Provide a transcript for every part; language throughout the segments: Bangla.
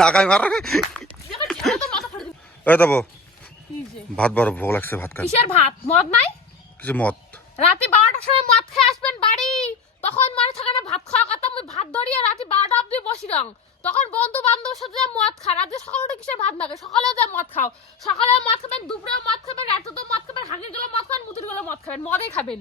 না খাই মারা এই দেবো ভাত বড় ভোগ লাগছে ভাত খাই কিসের ভাত মদ নাই কিছু মদ রাতে 12টার সময় মদ খেয়ে আসবেন বাড়ি তখন মনে থাকে না ভাত খাওয়া কথা আমি ভাত ধরিয়ে রাতে 12টা অবধি বসি রং তখন বন্ধু বান্ধবের সাথে যা মদ খা রাতে সকালে উঠে কিসের ভাত লাগে সকালেও যা মদ খাও সকালে মদ খাবেন দুপুরেও মদ খাবেন রাতে তো মদ খাবেন হাগির গুলো মদ খাবেন মুতির গুলো মদ খাবেন মদই খাবেন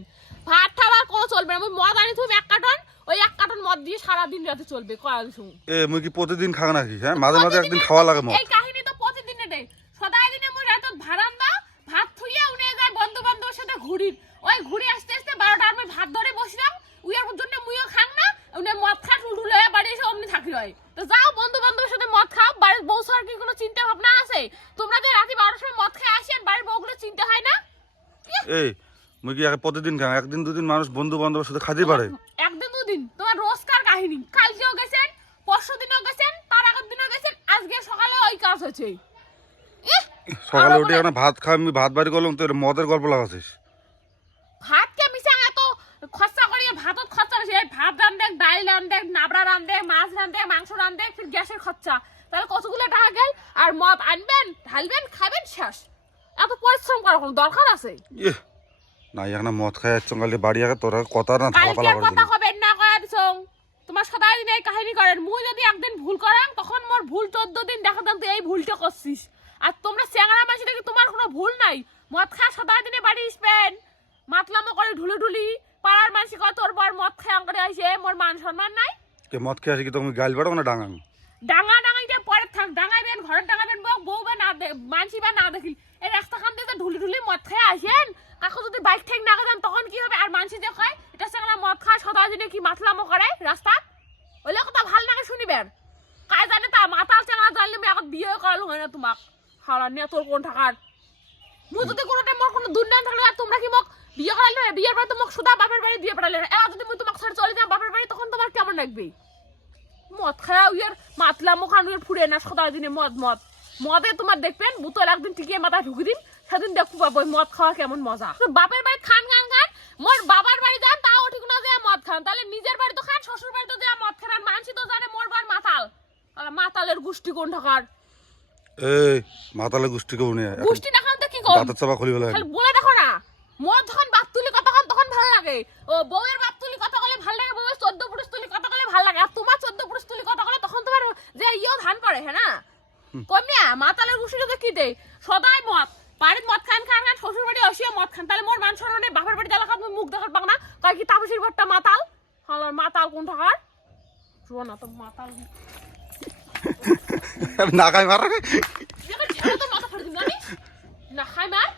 ভাত খাবার কোনো চলবে না আমি মদ আনি তুমি 1 কার্টন ওই 1 কার্টন মদ দিয়ে সারাদিন রাতে চলবে কয়েক সময় মুই কি প্রতিদিন খাও নাকি হ্যাঁ মাঝে মাঝে একদিন খাওয়া লাগে মদ এই কাহিনী তো প্রতিদিনে দেই সদাই দিনে মই রাতে ভারান্দা ভাত থুইয়া উনে যায় বন্ধু বান্ধবের সাথে ঘুরি ওই ঘুরে আসতে আসতে 12টার আমি ভাত ধরে বসলাম উইয়ার জন্য মুইও খাং না উনি মদ খা ঠুলঠুল হয়ে বাড়ি এসে অমনি থাকি হয় তো যাও বন্ধু বান্ধবের সাথে মদ খাও বাড়ির বউ সর কি কোনো চিন্তা ভাবনা আছে তোমরা যে রাতে 12টার সময় মদ খেয়ে আসেন বাড়ির বউগুলো চিন্তা হয় না এই মুই কি প্রতিদিন খাও একদিন দুদিন মানুষ বন্ধু বান্ধবের সাথে খাতে পারে একদিন দুদিন তোমার রোজকার কাহিনী কালকেও গেছেন পরশুদিনও গেছেন তার আগের দিনও গেছেন আজকে সকালে ওই কাজ হয়েছে সকালে উঠে এখন ভাত খাই আমি ভাত বাড়ি করলাম তোর মদের গল্প লাগাছিস ভাত কে মিশা এত খরচা করিয়ে ভাতত খরচা আছে ভাত রান্ধে ডাল রান্ধে নাবড়া রান্ধে মাছ রান্ধে মাংস রান্ধে ফির গ্যাসের খরচা তাহলে কতগুলো টাকা গেল আর মদ আনবেন ঢালবেন খাবেন শেষ এত পরিশ্রম করার কোনো দরকার আছে না এখন মদ খাই চঙ্গালি বাড়ি আগে তোরা কথা না কালকে কথা হবেন না কয়া দিছং তোমার সদাই দিন এই কাহিনী করেন মুই যদি একদিন ভুল করাম তখন মোর ভুল 14 দিন দেখা তুই এই ভুলটা করছিস আর তোমরা চেংড়া মাসি দেখি তোমার কোনো ভুল নাই মদ খা সদাই দিনে বাড়ি আসবেন মাতলামো করে ঢুলি পাড়ার মাসি কয় তোর বর মদ খায় করে আইছে মোর মান সম্মান নাই কে মদ খেয়ে আসি কি তুমি গাইল বাড়ো না ডাঙাং ডাঙাইতে পরে থাক ডাঙাইবেন ঘরে ডাঙাইবেন বউ বা না মানসি বা না দেখিল এই রাস্তা খান দিয়ে ঢুলি মদ খেয়ে আসেন কাকু যদি বাইক ঠেক না যান তখন কি হবে আর মানসি যে কয় এটা চেংড়া মদ খায় সদাই দিনে কি মাতলামো করে রাস্তা ওইলে কথা ভাল নাগে শুনিবেন কায় জানে তা মাতাল চেংড়া জানলে আমি এখন বিয়ে করালো হয় না তোমাক হারা নিয়ে তোর কোন টাকার মুই যদি কোনোটা মোর কোনো দুর্নাম থাকলে আর তোমরা কি মোক বিয়ে করাইলে না বিয়ের পরে তো মোক সুদা বাপের বাড়ি দিয়ে পড়াইলে এরা যদি মুই তোমাক ছেড়ে চলে যাম বাপের বাড়ি তখন তোমার কেমন লাগবে মদ খাওয়া উইয়ার মাতলা মুখান উইয়ার ফুড়ে না সদাই দিনে মদে তোমার দেখবেন বোতল একদিন টিকিয়ে মাথায় ঢুকি দিন সেদিন দেখু পাবো মদ খাওয়া কেমন মজা বাপের বাড়ি খান মোর বাবার বাড়ি যান তাও ঠিক না যে মদ খান তাহলে নিজের বাড়ি তো খান শ্বশুর বাড়ি তো যে মদ খান আর মানসি তো জানে মোর বার মাতাল মাতালের গোষ্ঠী কোন ঢাকার এই মাতালে গোষ্ঠী কেউ নেই গোষ্ঠী না খান তো কি কর বাতার চাপা খুলি বলে খালি বলে দেখো না মদ যখন বাপ তুলি কথা কন তখন ভালো লাগে ও বউয়ের বাপ তুলি কথা বলে ভালো লাগে বউয়ের 14 পুরুষ তুলি কথা বলে ভালো লাগে আর তোমার 14 পুরুষ তুলি কথা বলে তখন তোমার যে ইও ধান পড়ে হ্যাঁ না কমিয়া মাতালের গোষ্ঠীটা তো কি দেয় সদাই মদ বাড়ির মদ খান শ্বশুর বাড়ি আসিয়া মদ খান তাহলে মোর মান সম্মানে বাপের বাড়ি এলাকা তুমি মুখ দেখার পাক না কয় কি তাপসির ঘরটা মাতাল হালার মাতাল কোন ঠাকার শুনো না তো মাতাল না খাই মারা মাথা ফাড়ি দিন না খাই মার